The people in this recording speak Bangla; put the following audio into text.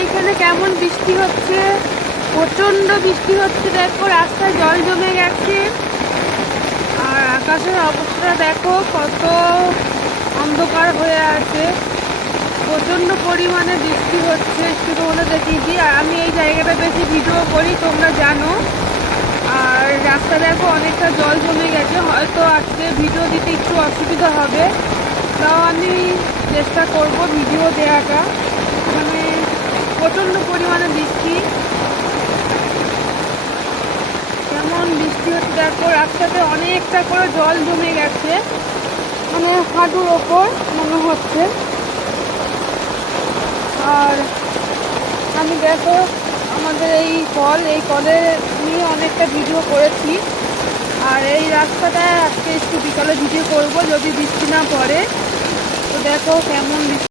এইখানে কেমন বৃষ্টি হচ্ছে, প্রচণ্ড বৃষ্টি হচ্ছে। দেখো রাস্তায় জল জমে গেছে, আর আকাশের অবস্থা দেখো কত অন্ধকার হয়ে আছে। প্রচণ্ড পরিমাণে বৃষ্টি হচ্ছে, একটু তোমাদের দেখিয়েছি। আর আমি এই জায়গাটা বেশি ভিডিও করি, তোমরা জানো। আর রাস্তা দেখো অনেকটা জল জমে গেছে, হয়তো আজকে ভিডিও দিতে একটু অসুবিধা হবে, তাও আমি চেষ্টা করব ভিডিও দেওয়াটা। মানে প্রচণ্ড পরিমাণে বৃষ্টি, কেমন বৃষ্টি হচ্ছে দেখো। রাস্তাতে অনেকটা করে জল জমে গেছে, মানে হাঁটুর ওপর মনে হচ্ছে। আর আমি দেখো আমাদের এই কলে নিয়ে অনেকটা ভিডিও করেছি। আর এই রাস্তাটা আজকে একটু বিকালে ভিডিও করব যদি বৃষ্টি না পড়ে। তো দেখো কেমন বৃষ্টি।